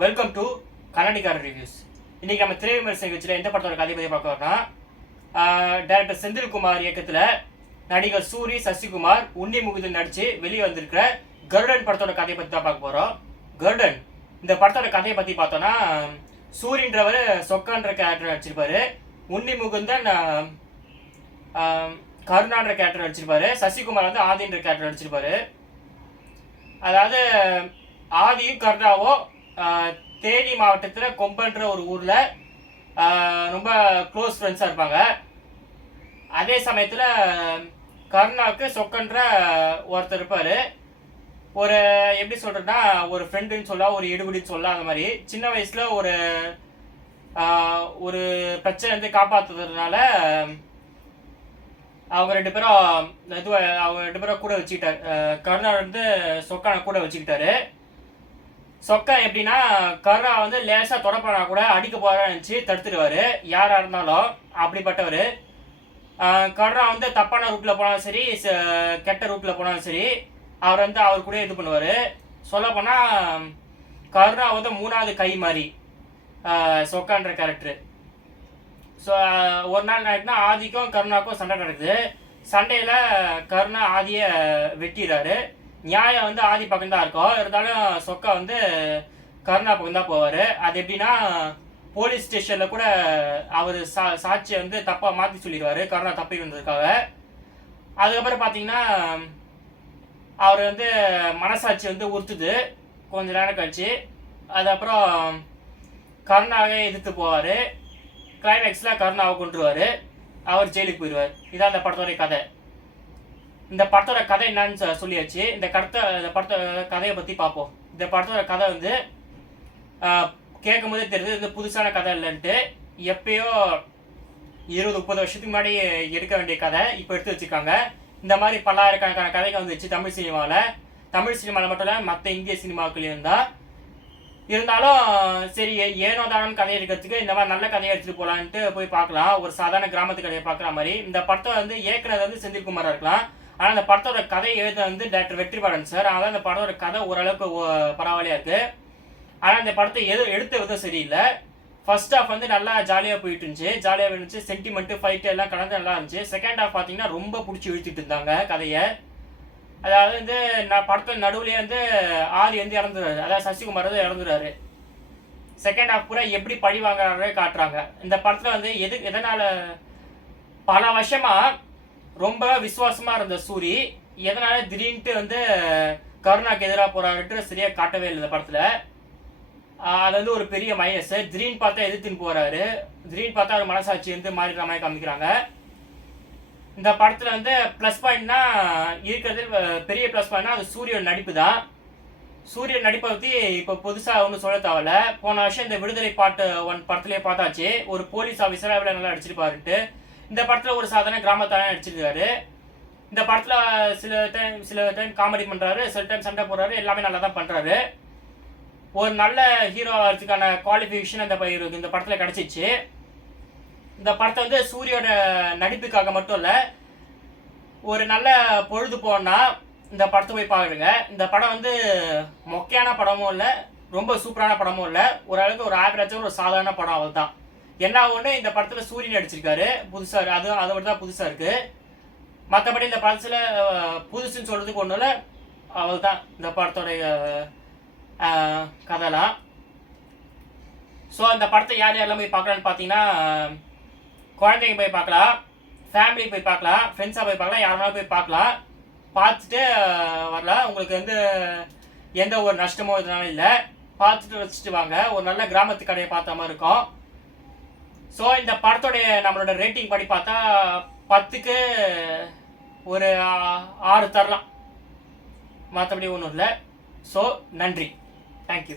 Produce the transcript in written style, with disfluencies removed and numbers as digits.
Welcome to கன்னடிகார reviews. இன்றைக்கி நம்ம திரை விமர்சன நிகழ்ச்சியில் எந்த படத்தோட கதை பற்றி பார்க்க வரோம்னா, டைரக்டர் செந்தில்குமார் இயக்கத்தில் நடிகர் சூரி, சசிகுமார், உன்னி முகுந்தன் நடித்து வெளியே வந்திருக்கிற கருடன் படத்தோட கதையை பற்றி தான் பார்க்க போகிறோம். கருடன் இந்த படத்தோட கதையை பற்றி பார்த்தோன்னா, சூரின்றவர் சொக்கான்ற கேரக்டர் நடிச்சிருப்பாரு, உன்னி முகுந்தன் கருணான்ற கேரக்டர் நடிச்சிருப்பாரு, சசிகுமார் வந்து ஆதின்ற கேரக்டர் நடிச்சிருப்பாரு. அதாவது ஆதியும் கருணாவும் தேனி மாவட்டத்தில் கொம்பன்ற ஒரு ஊரில் ரொம்ப க்ளோஸ் ஃப்ரெண்ட்ஸாக இருப்பாங்க. அதே சமயத்தில் கருணாவுக்கு சொக்கன்ற ஒருத்தர் இருப்பார். ஒரு எப்படி சொல்கிறேன்னா, ஒரு ஃப்ரெண்டுன்னு சொல்லலாம், ஒரு எடுபடின்னு சொல்லலாம். அந்த மாதிரி சின்ன வயசில் ஒரு பிரச்சனை வந்து காப்பாற்றுறதுனால அவங்க ரெண்டு பேரும் கூட வச்சுக்கிட்டார். கருணா வந்து சொக்கானை கூட வச்சுக்கிட்டாரு. சொக்கா எப்படின்னா, கருணா வந்து லேசாக தொடப்பானா கூட அடிக்க போகிறான்னு நினச்சி தடுத்துடுவார், யாராக இருந்தாலும். அப்படிப்பட்டவர். கருணா வந்து தப்பான ரூட்டில் போனாலும் சரி, கெட்ட ரூட்டில் போனாலும் சரி, அவர் கூட இது பண்ணுவார். சொல்லப்போனால் கருணா வந்து மூணாவது கை மாதிரி சொக்கான்ற கேரக்டரு. ஸோ ஒரு நாள் நைட்னா ஆதிக்கும் கருணாக்கும் சண்டை நடக்குது. சண்டையில் கருணா ஆதியை வெட்டிடுறாரு. நியாயம் வந்து ஆதி பக்கம் தான் இருக்கும், இருந்தாலும் சொக்கா வந்து கருணா பக்கம் தான் போவார். அது எப்படின்னா, போலீஸ் ஸ்டேஷனில் கூட அவர் சாட்சியை வந்து தப்பாக மாற்றி சொல்லிடுவார், கருணா தப்பி வந்ததுக்காக. அதுக்கப்புறம் பார்த்தீங்கன்னா, அவர் வந்து மனசாட்சி வந்து உறுத்துது கொஞ்ச நேரம் கழிச்சு. அதுக்கப்புறம் கருணாவே எதிர்த்து போவார். கிளைமேக்ஸில் கருணாவை கொண்டுருவார், அவர் ஜெயிலுக்கு போயிடுவார். இதான் அந்த படத்தோடைய கதை. இந்த படத்தோட கதை என்னன்னு சொல்லியாச்சு. இந்த படத்தோட கதையை பற்றி பார்ப்போம். இந்த படத்தோட கதை வந்து கேட்கும் போதே தெரியுது, இது புதுசான கதை இல்லைன்ட்டு. எப்பயோ 20-30 வருஷத்துக்கு முன்னாடி எடுக்க வேண்டிய கதை இப்போ எடுத்து வச்சுருக்காங்க. இந்த மாதிரி பல்லாயிரக்கணக்கான கதைகள் வந்துச்சு தமிழ் சினிமாவில் மட்டும் இல்லை, மற்ற இந்திய சினிமாவுக்குள்ளேயும் தான். இருந்தாலும் சரி, ஏனோ தானோன்னு கதையை எடுக்கிறதுக்கு இந்த மாதிரி நல்ல கதையை எடுத்துகிட்டு போகலான்ட்டு போய் பார்க்கலாம். ஒரு சாதாரண கிராமத்து கதையை பார்க்குற மாதிரி. இந்த படத்தை வந்து இயக்குனது வந்து செந்தில்குமாராக இருக்கலாம், ஆனால் அந்த படத்தோட கதை எழுத வந்து டைரக்டர் வெற்றிமாறன் சார். அதனால் அந்த படத்தோட கதை ஓரளவுக்கு பரவாயில்லையாக இருக்குது. ஆனால் இந்த படத்தை எடுத்த விதம் சரியில்லை. ஃபர்ஸ்ட் ஹாஃப் வந்து நல்லா ஜாலியாக போயிட்டு இருந்துச்சு, சென்டிமெண்ட்டு, ஃபைட்டு எல்லாம் கலந்து நல்லா இருந்துச்சு. செகண்ட் ஹாஃப் பார்த்தீங்கன்னா ரொம்ப பிடிச்சி இழுத்துட்டு இருந்தாங்க கதையை. அதாவது வந்து படத்தின் நடுவுலேயே வந்து ஆதி வந்து இறந்துடுறாரு, அதாவது சசிகுமார் வந்து இறந்துடுறாரு. செகண்ட் ஹாஃப் பூரா எப்படி பழி வாங்குறாரே காட்டுறாங்க. இந்த படத்தில் வந்து எதனால் பல வருஷமாக ரொம்ப விசுவாசமாக இருந்த சூரி எதனால திடீர்னுட்டு வந்து கருணாக்கு எதிராக போகிறாருன்ட்டு சரியாக காட்டவே இல்லை இந்த படத்தில். அது வந்து ஒரு பெரிய மைனஸ். திடீர்னு பார்த்தா எதிர்த்துன்னு போகிறாரு, திடீர்னு பார்த்தா அவர் மனசாட்சி வந்து மாறிடுற மாதிரி காமிக்கிறாங்க. இந்த படத்தில் வந்து ப்ளஸ் பாயிண்ட்னா இருக்கிறது, பெரிய ப்ளஸ் பாயிண்ட்னா அது சூரியோட நடிப்பு தான். சூரிய நடிப்பை பற்றி இப்போ புதுசாக ஒன்றும் சொல்ல தேவையில்ல. போன வருஷம் இந்த விடுதலை பார்ட் 1 படத்துலேயே பார்த்தாச்சு, ஒரு போலீஸ் ஆஃபீஸராக எவ்வளோ நல்லா நடிச்சிருப்பாருன்ட்டு. இந்த படத்தில் ஒரு சாதாரண கிராமத்தான நடிச்சிருக்காரு. இந்த படத்தில் சில டைம் காமெடி பண்ணுறாரு, சில டைம் சண்டை போடுறாரு, எல்லாமே நல்லா தான் பண்ணுறாரு. ஒரு நல்ல ஹீரோ ஆகிறதுக்கான குவாலிஃபிகேஷன் இந்த படத்தில் கிடச்சிச்சு. இந்த படத்தை வந்து சூரியோட நடிப்புக்காக மட்டும் இல்லை, ஒரு நல்ல பொழுது போனால் இந்த படத்தை போய் பாருங்க. இந்த படம் வந்து மொக்கையான படமும் இல்லை, ரொம்ப சூப்பரான படமும் இல்லை, ஓரளவுக்கு ஒரு ஆவரேஜான ஒரு சாதாரண படம். அவள் தான் என்ன ஒன்று, இந்த படத்தில் சூரியன் நடிச்சிருக்காரு புதுசாக, அதை மட்டும் தான் புதுசாக இருக்குது. மற்றபடி இந்த படத்தில் புதுசுன்னு சொல்கிறதுக்கு ஒன்றும் இல்லை. அவள் தான் இந்த படத்தோடைய கதைலாம். ஸோ இந்த படத்தை யாரெல்லாம் போய் பார்க்கலான்னு பார்த்தீங்கன்னா, குழந்தைங்க போய் பார்க்கலாம், ஃபேமிலி போய் பார்க்கலாம், ஃப்ரெண்ட்ஸாக போய் பார்க்கலாம், யாரெல்லாம் போய் பார்க்கலாம். பார்த்துட்டு வரலாம். உங்களுக்கு வந்து எந்த ஒரு நஷ்டமோ இதனால இல்லை. பார்த்துட்டு வச்சுட்டு வாங்க. ஒரு நல்ல கிராமத்து கடையை பார்த்த மாதிரி இருக்கும். ஸோ இந்த படத்தோடைய நம்மளோட ரேட்டிங் படி பார்த்தா 10க்கு ஒரு 6 தரலாம், மற்றபடி ஒன்றும் இல்லை. ஸோ நன்றி, தேங்க்யூ.